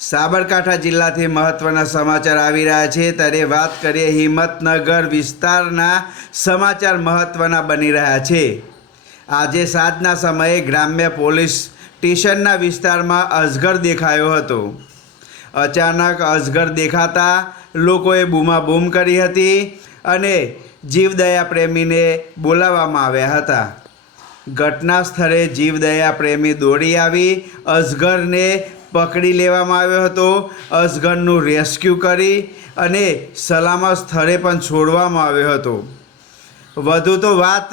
સાબરકાંઠા જિલ્લાથી મહત્વના સમાચાર આવી રહ્યા છે. ત્યારે વાત કરીએ હિંમતનગર વિસ્તારના સમાચાર મહત્વના બની રહ્યા છે. આજે સાંજના સમયે ગ્રામ્ય પોલીસ સ્ટેશનના વિસ્તારમાં અજગર દેખાયો હતો. અચાનક અજગર દેખાતા લોકોએ બૂમાબૂમ કરી હતી અને જીવદયા પ્રેમીને બોલાવવામાં આવ્યા હતા. ઘટના સ્થળે જીવદયા પ્રેમી દોડી આવી અજગરને પકડી લેવામાં આવ્યો હતો. અજગરનું રેસ્ક્યુ કરી અને સલામત સ્થળે પણ છોડવામાં આવ્યો હતો. વધુ તો વાત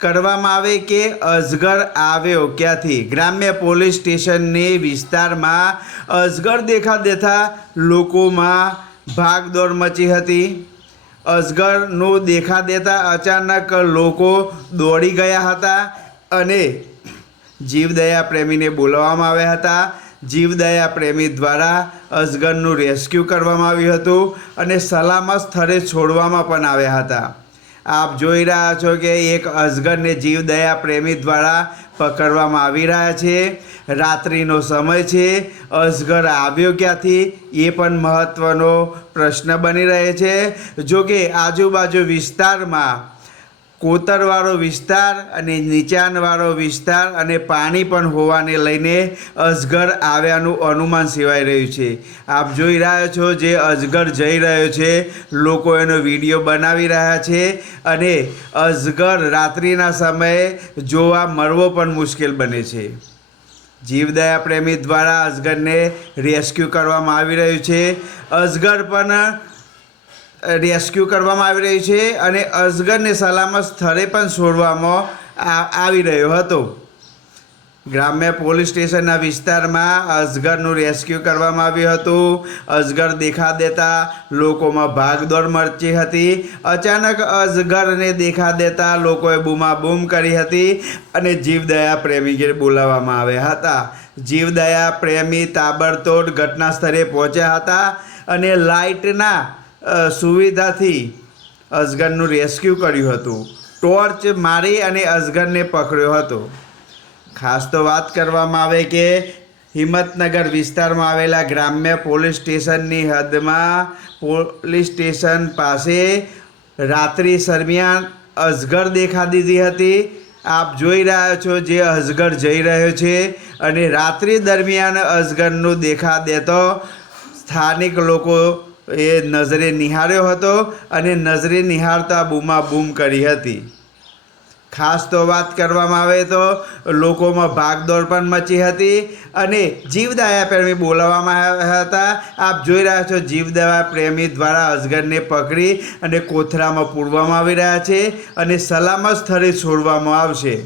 કરવામાં આવે કે અજગર આવ્યો ક્યાંથી? ગ્રામ્ય પોલીસ સ્ટેશનની વિસ્તારમાં અજગર દેખા દેતા લોકોમાં ભાગદોડ મચી હતી. અજગરનો દેખા દેતા અચાનક લોકો દોડી ગયા હતા અને જીવદયા પ્રેમીને બોલાવવામાં આવ્યા હતા. જીવદયા પ્રેમી દ્વારા અજગરનું રેસ્ક્યુ કરવામાં આવ્યું હતું અને સલામત સ્થળે છોડવામાં પણ આવ્યા હતા. આપ જોઈ રહ્યા છો કે એક અજગરને જીવદયા પ્રેમી દ્વારા પકડવામાં આવી રહ્યા છે. રાત્રિનો સમય છે. અજગર આવ્યો ક્યાંથી? એ પણ મહત્ત્વનો પ્રશ્ન બની રહે છે. જો કે આજુબાજુ વિસ્તારમાં કોતરવાળો વિસ્તાર અને નીચાણવાળો વિસ્તાર અને પાણી પણ હોવાને લઈને અજગર આવ્યાનું અનુમાન સેવાઈ રહ્યું છે. આપ જોઈ રહ્યા છો જે અજગર જઈ રહ્યો છે. લોકો એનો વીડિયો બનાવી રહ્યા છે અને અજગર રાત્રિના સમયે જોવા મળવો પણ મુશ્કેલ બને છે. જીવદયા પ્રેમી દ્વારા અજગરને રેસ્ક્યુ કરવામાં આવી રહ્યું છે. અજગર પણ રેસ્ક્યુ કરવામાં આવી રહ્યું છે અને અસગરને સલામત સ્થળે પણ છોડવામાં આવી રહ્યો હતો. ગ્રામ્ય પોલીસ સ્ટેશનના વિસ્તારમાં અસગરનું રેસ્ક્યુ કરવામાં આવ્યું હતું. અજગર દેખા દેતા લોકોમાં ભાગદોડ મરચી હતી. અચાનક અજગરને દેખા દેતા લોકોએ બૂમાબૂમ કરી હતી અને જીવદયા પ્રેમી બોલાવવામાં આવ્યા હતા. જીવદયા પ્રેમી તાબડતોડ ઘટના સ્થળે પહોંચ્યા હતા અને લાઇટના સુવિધાથી અજગરનું રેસ્ક્યુ કર્યું હતું. ટોર્ચ મારી અને અજગરને પકડ્યો હતો. ખાસ તો વાત કરવામાં આવે કે હિંમતનગર વિસ્તારમાં આવેલા ગ્રામ્ય પોલીસ સ્ટેશનની હદમાં પોલીસ સ્ટેશન પાસે રાત્રિ દરમિયાન અજગર દેખા દીધી હતી. આપ જોઈ રહ્યા છો જે અજગર જઈ રહ્યો છે અને રાત્રિ દરમિયાન અજગરનું દેખા દેતો સ્થાનિક લોકો એ નજરે નિહાળ્યો હતો અને નજરે નિહાળતા બૂમાબૂમ કરી હતી. ખાસ તો વાત કરવામાં આવે તો લોકોમાં ભાગદોડ પણ મચી હતી અને જીવદયા પ્રેમી બોલાવવામાં આવ્યા હતા. આપ જોઈ રહ્યા છો જીવદયા પ્રેમી દ્વારા અજગરને પકડી અને કોથળામાં પૂરવામાં આવી રહ્યા છે અને સલામત સ્થળે છોડવામાં આવશે.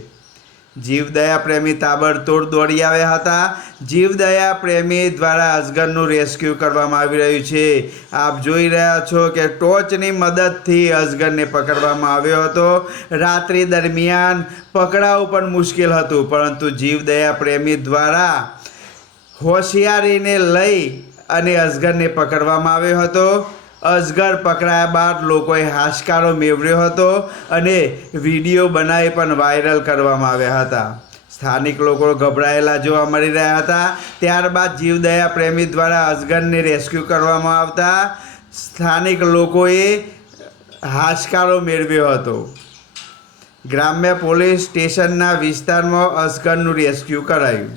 જીવદયા પ્રેમી તાબડતોડ દોડી આવ્યા હતા. જીવદયા પ્રેમી દ્વારા અજગરનું રેસ્ક્યુ કરવામાં આવી રહ્યું છે. આપ જોઈ રહ્યા છો કે ટોચની મદદથી અજગરને પકડવામાં આવ્યો હતો. રાત્રિ દરમિયાન પકડાવું પણ મુશ્કેલ હતું, પરંતુ જીવદયા પ્રેમી દ્વારા હોશિયારીને લઈ અને અજગરને પકડવામાં આવ્યો હતો. અજગર પકડાયા બાદ લોકોએ હાશકારો મેળવ્યો હતો અને વીડિયો બનાવી પણ વાયરલ કરવામાં આવ્યા હતા. સ્થાનિક લોકો ગભરાયેલા જોવા મળી રહ્યા હતા. ત્યારબાદ જીવદયા પ્રેમી દ્વારા અજગરને રેસ્ક્યુ કરવામાં આવતા સ્થાનિક લોકોએ હાશકારો મેળવ્યો હતો. ગ્રામ્ય પોલીસ સ્ટેશનના વિસ્તારમાં અજગરનું રેસ્ક્યુ કરાયું.